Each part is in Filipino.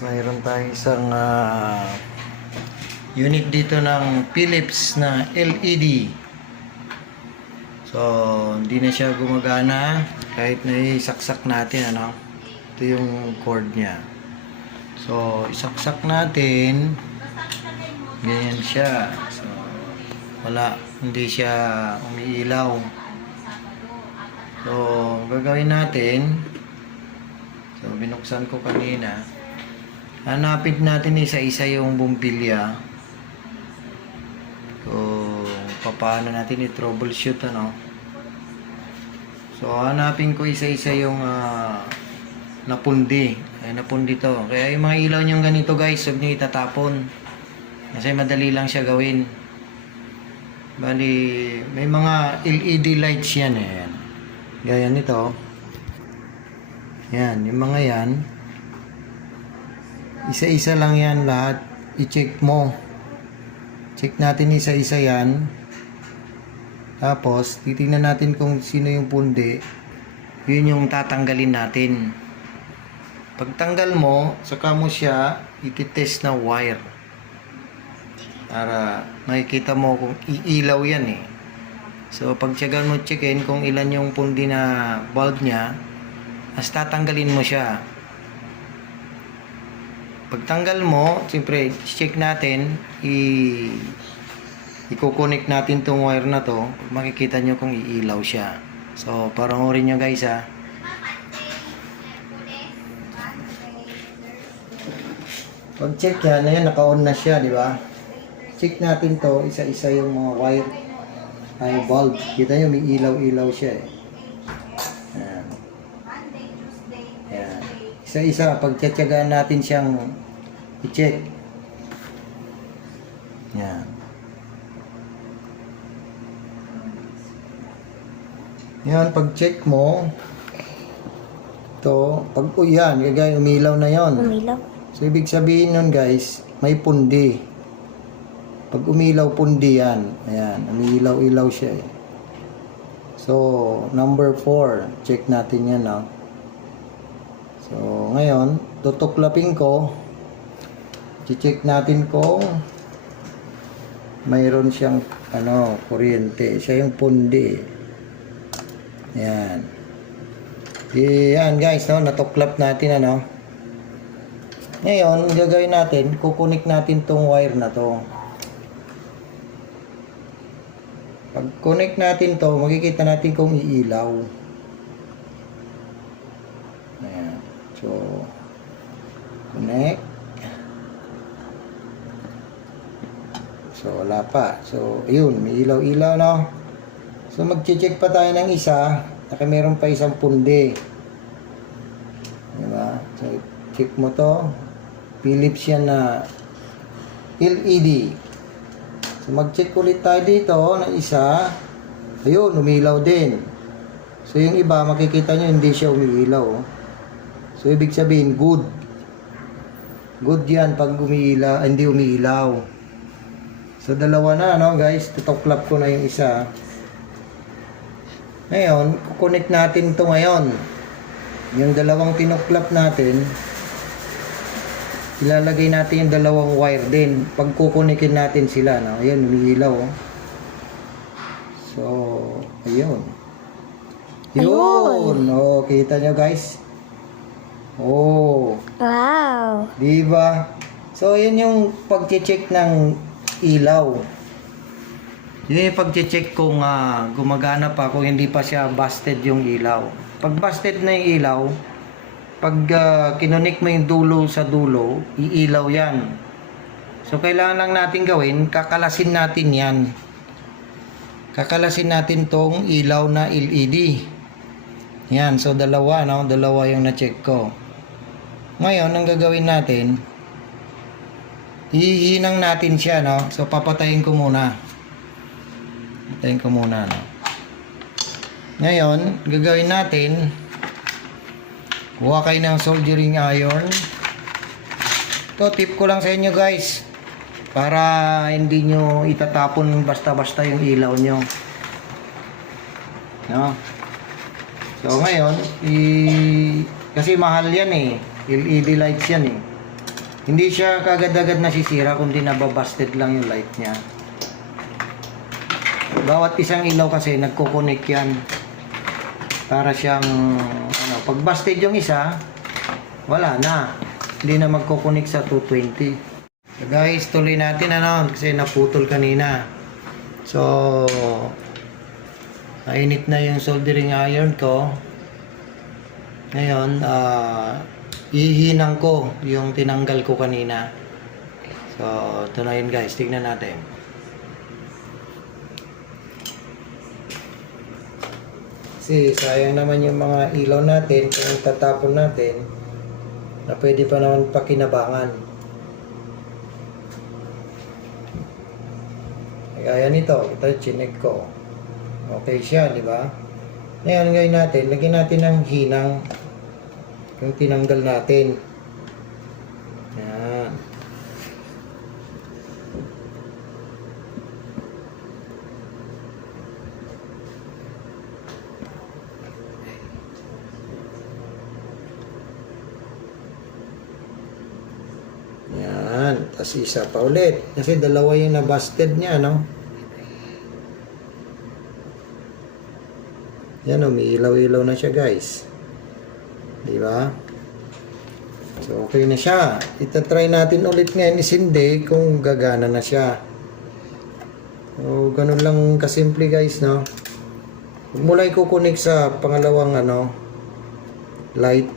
mayroon tayong isang unit dito ng Philips na LED. So, hindi na siya gumagana kahit na isaksak natin, ano. Ito yung cord niya. So, isaksak natin. Ganyan siya. So, wala, hindi siya umiilaw. So, gagawin natin. So, binuksan ko kanina. Hanapin natin isa-isa yung bumbilya. So, paano natin i-troubleshoot, ano? So, hanapin ko isa-isa yung napundi. Ay, napundi to. Kaya yung mga ilaw niyong ganito, guys, huwag niyo itatapon. Kasi madali lang siya gawin. Bali, may mga LED lights yan, eh. Gaya nito. Yan, yung mga yan. Isa-isa lang yan lahat. I-check mo. Check natin isa-isa yan. Tapos, titingnan natin kung sino yung pundi. Yun yung tatanggalin natin. Pagtanggal mo, saka mo siya ititest na wire. Para makikita mo kung iilaw yan, eh. So, pagtsagan mo checkin kung ilan yung pundi na bulb niya, as tatanggalin mo siya. Pagtanggal mo, siyempre, check natin, i-connect natin tong wire na to. Makikita nyo kung iilaw siya. So, panoorin nyo, guys, ha. Pag check yan, ayan, naka-on na siya, di ba? Check natin to, isa-isa yung mga wire ay bulb. Kita nyo, may ilaw-ilaw siya, eh. Ayan. Ayan. Isa-isa, pagtsatsagaan natin siyang i-check. Ayan. Yan, pag-check mo, ito, pag yan, gagay, umilaw na yon. Umilaw. So, ibig sabihin nun, guys, may pundi. Pag umilaw, pundi yan. Ayan, umilaw-ilaw siya, eh. So, number 4, check natin yan, no? So, ngayon, tutuklapin ko. I-check natin kung mayroon siyang, kuryente. Siya yung pundi. Ayan. Ayan, guys, no? Natuklap natin, ano? Ngayon, gagawin natin, kukunik natin tong wire na to. Pag connect natin to, makikita natin kung iilaw. Ayan. So, connect. So, wala pa. So, ayun, may ilaw-ilaw, no? So, mag-check pa tayo ng isa. Naka meron pa isang pundi. Diba? So, check mo to. Philips yan na LED. So, mag-check ulit tayo dito ng isa. Ayun, umilaw din. So, yung iba, makikita nyo, hindi siya umiilaw. So, ibig sabihin, good. Good yan pag umiilaw, hindi umiilaw. So, dalawa na, no, guys? Tutuklap ko na yung isa. Ngayon, kukunik natin to ngayon. Yung dalawang tinuklap natin, ilalagay natin yung dalawang wire din. Pag kukunikin natin sila, no? Ayun, umiilaw, oh. So, ayun. Yun! Oh, kita nyo, guys? Oh. Wow. Diba? So, yun yung pag-check ng ilaw. Yun yung pag-check kung gumagana pa, kung hindi pa siya busted yung ilaw. Pag busted na yung ilaw, pag kinonik mo yung dulo sa dulo, iilaw yan. So, kailangan lang natin gawin, kakalasin natin yan. Kakalasin natin tong ilaw na LED. Yan, so dalawa, no? Dalawa yung na-check ko. Ngayon, ang gagawin natin, hihinang natin siya, no? So, papatayin ko muna. Patayin ko muna, no? Ngayon, gagawin natin, kuha kayo ng soldering iron. Ito, tip ko lang sa inyo, guys. Para hindi nyo itatapon basta-basta yung ilaw nyo. No? So, ngayon, kasi mahal yan, eh. LED lights yan, eh. Hindi siya kagad-agad nasisira, kundi nababasted lang yung light niya. Bawat isang ilaw kasi nagko-connect yan. Para siyang, pag busted yung isa, wala na. Hindi na magko-connect sa 220. So guys, tuloy natin kasi naputol kanina. So, mainit na yung soldering iron ko. Ngayon, ihinang ko yung tinanggal ko kanina. So, ito na yun guys. Tignan natin. Kasi sayang naman yung mga ilaw natin kung tatapon natin na pwede pa naman pakinabangan. Kaya nito, ito chinek ko. Okay siya, di ba? Ngayon ngayon natin, lagyan natin ng hinang yung tinanggal natin. Yan. Yan. Tapos isa pa ulit. Kasi dalawa yung na-busted niya, no? Yan, umiilaw-ilaw na siya, guys. Di ba? So, okay na siya. Itatry natin ulit ngayon isindi kung gagana na siya. So, ganun lang kasimple, guys, no? Huwag mo lang i-connect sa pangalawang, light,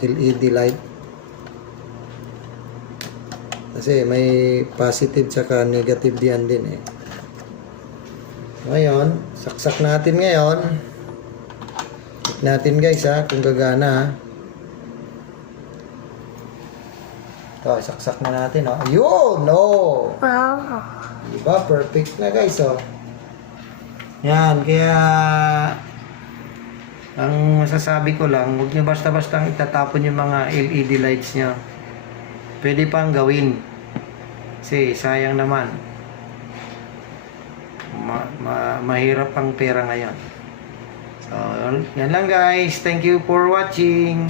LED light. Kasi may positive tsaka negative diyan din eh. Ngayon, saksak natin ngayon. Check natin guys kung gagana. Ito, saksak na natin Ayun! No! Wow. Diba? Perfect na guys Yan, kaya ang masasabi ko lang, huwag nyo basta-basta itatapon yung mga LED lights nyo. Pwede pang gawin. Kasi sayang naman. Mahirap ang pera ngayon. So, yan lang guys. Thank you for watching.